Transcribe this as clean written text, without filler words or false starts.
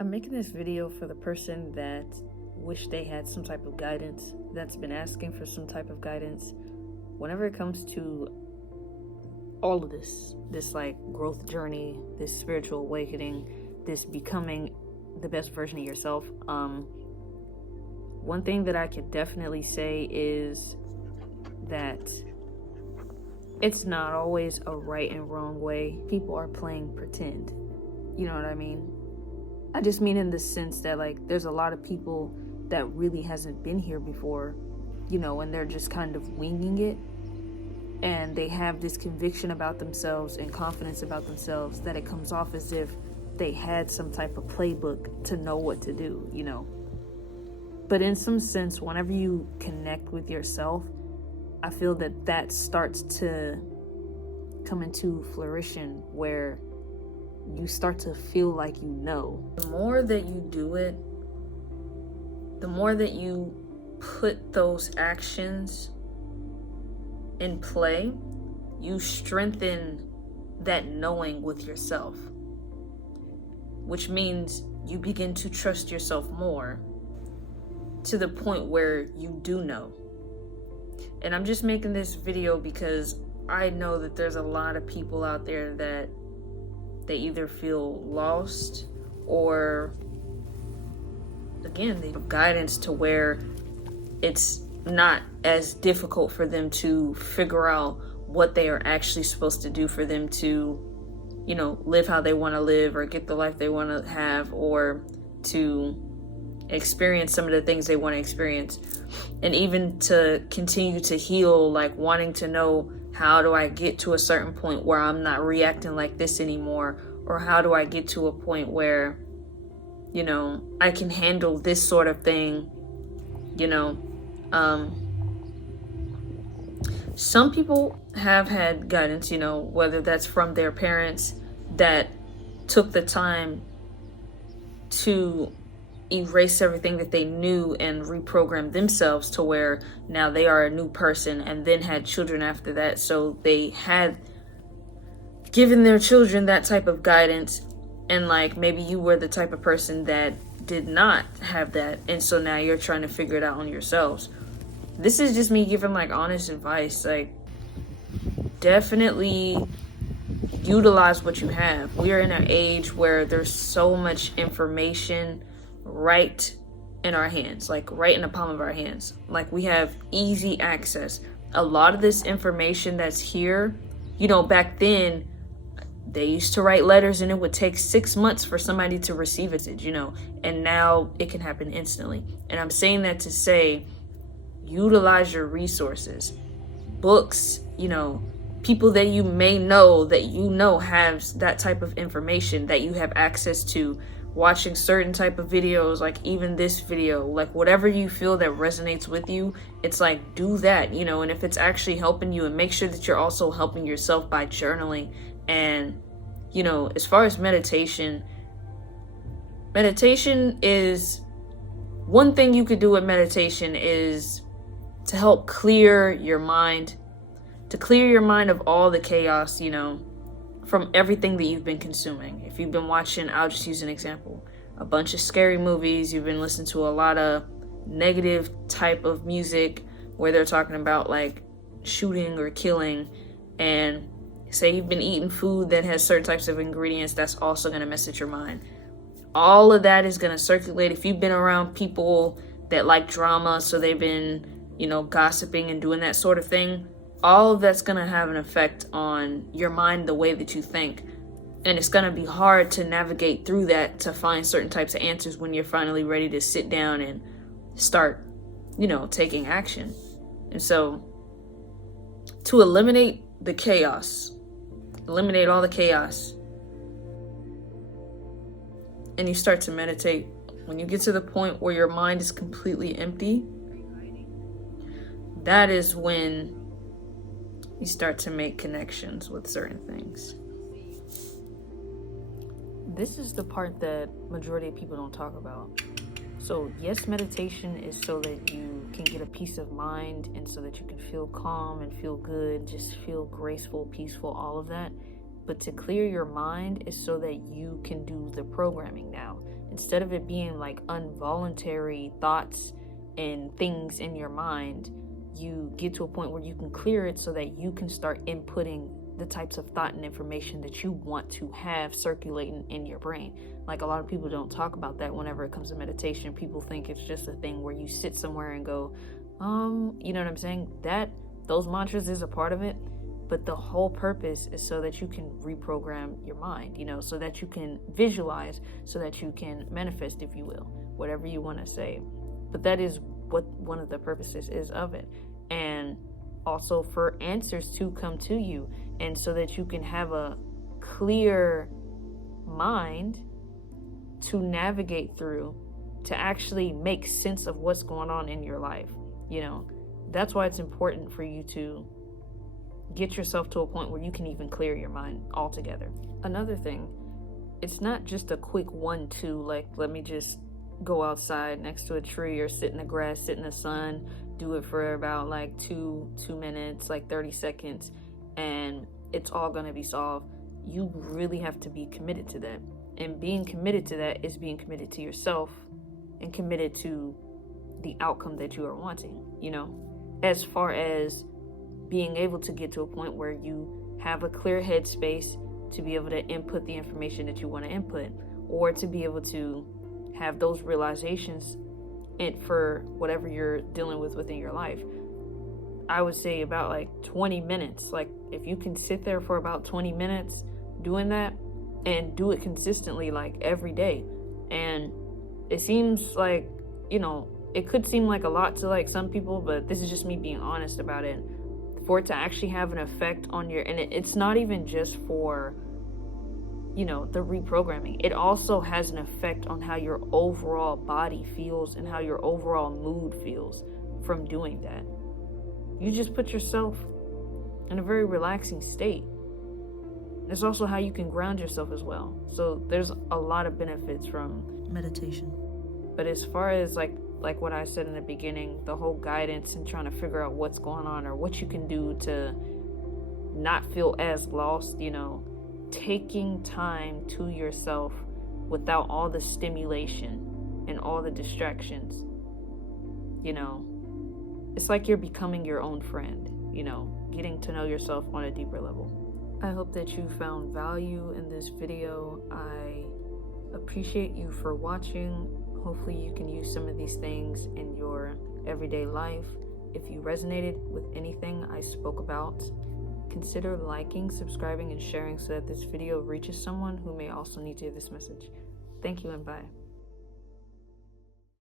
I'm making this video for the person that wish they had some type of guidance, that's been asking for some type of guidance whenever it comes to all of this like growth journey, this spiritual awakening, this becoming the best version of yourself. One thing that I could definitely say is that it's not always a right and wrong way. People are playing pretend. You know what I mean? I just mean in the sense that, like, there's a lot of people that really hasn't been here before, and they're just kind of winging it. And they have this conviction about themselves and confidence about themselves that it comes off as if they had some type of playbook to know what to do, But in some sense, whenever you connect with yourself, I feel that starts to come into fruition where you start to feel like you know. The more that you do it, the more that you put those actions in play, you strengthen that knowing with yourself, which means you begin to trust yourself more to the point where you do know. And I'm just making this video because I know that there's a lot of people out there that they either feel lost or, again, they have guidance to where it's not as difficult for them to figure out what they are actually supposed to do for them to, live how they want to live or get the life they want to have or to experience some of the things they want to experience. And even to continue to heal, like wanting to know, how do I get to a certain point where I'm not reacting like this anymore? Or how do I get to a point where, I can handle this sort of thing, Some people have had guidance, whether that's from their parents that took the time to erase everything that they knew and reprogram themselves to where now they are a new person, and then had children after that. So they had given their children that type of guidance, and like maybe you were the type of person that did not have that, and so now you're trying to figure it out on yourselves. This is just me giving like honest advice. Like, definitely utilize what you have. We are in an age where there's so much information right in our hands, like right in the palm of our hands. Like, we have easy access. A lot of this information that's here, back then they used to write letters and it would take 6 months for somebody to receive it, and now it can happen instantly. And I'm saying that to say, utilize your resources, books, people that you may know that have that type of information that you have access to, watching certain type of videos, like even this video, like whatever you feel that resonates with you, it's like, do that, and if it's actually helping you, and make sure that you're also helping yourself by journaling. And as far as meditation is one thing you could do with meditation is to help clear your mind, of all the chaos, from everything that you've been consuming. If you've been watching, I'll just use an example, a bunch of scary movies, you've been listening to a lot of negative type of music where they're talking about like shooting or killing, and say you've been eating food that has certain types of ingredients, that's also going to mess with your mind. All of that is going to circulate. If you've been around people that like drama, so they've been, gossiping and doing that sort of thing, all of that's going to have an effect on your mind, the way that you think. And it's going to be hard to navigate through that to find certain types of answers when you're finally ready to sit down and start, taking action. And so to eliminate the chaos, eliminate all the chaos, and you start to meditate, when you get to the point where your mind is completely empty, that is when you start to make connections with certain things. This is the part that majority of people don't talk about. So yes, meditation is so that you can get a peace of mind, and so that you can feel calm and feel good, just feel graceful, peaceful, all of that. But to clear your mind is so that you can do the programming now. instead of it being like involuntary thoughts and things in your mind, you get to a point where you can clear it so that you can start inputting the types of thought and information that you want to have circulating in your brain. Like, a lot of people don't talk about that whenever it comes to meditation. People think it's just a thing where you sit somewhere and go, you know what I'm saying? Those mantras is a part of it, but the whole purpose is so that you can reprogram your mind, so that you can visualize, so that you can manifest, if you will, whatever you want to say. But that is what one of the purposes is of it. And also for answers to come to you, and so that you can have a clear mind to navigate through, to actually make sense of what's going on in your life. That's why it's important for you to get yourself to a point where you can even clear your mind altogether. Another thing, it's not just a quick 1-2, like, let me just go outside next to a tree or sit in the grass, sit in the sun, do it for about like 2 minutes, like 30 seconds, and it's all going to be solved. You really have to be committed to that. And being committed to that is being committed to yourself and committed to the outcome that you are wanting, as far as being able to get to a point where you have a clear headspace to be able to input the information that you want to input, or to be able to have those realizations for whatever you're dealing with within your life. I would say about like 20 minutes. Like, if you can sit there for about 20 minutes doing that and do it consistently, like every day. And it seems like, it could seem like a lot to like some people, but this is just me being honest about it. For it to actually have an effect on and it's not even just for, the reprogramming. It also has an effect on how your overall body feels and how your overall mood feels from doing that. You just put yourself in a very relaxing state. It's also how you can ground yourself as well. So there's a lot of benefits from meditation. But as far as like what I said in the beginning, the whole guidance and trying to figure out what's going on or what you can do to not feel as lost, taking time to yourself without all the stimulation and all the distractions, it's like you're becoming your own friend, getting to know yourself on a deeper level. I hope that you found value in this video. I appreciate you for watching. Hopefully you can use some of these things in your everyday life. If you resonated with anything I spoke about, consider liking, subscribing, and sharing so that this video reaches someone who may also need to hear this message. Thank you and bye.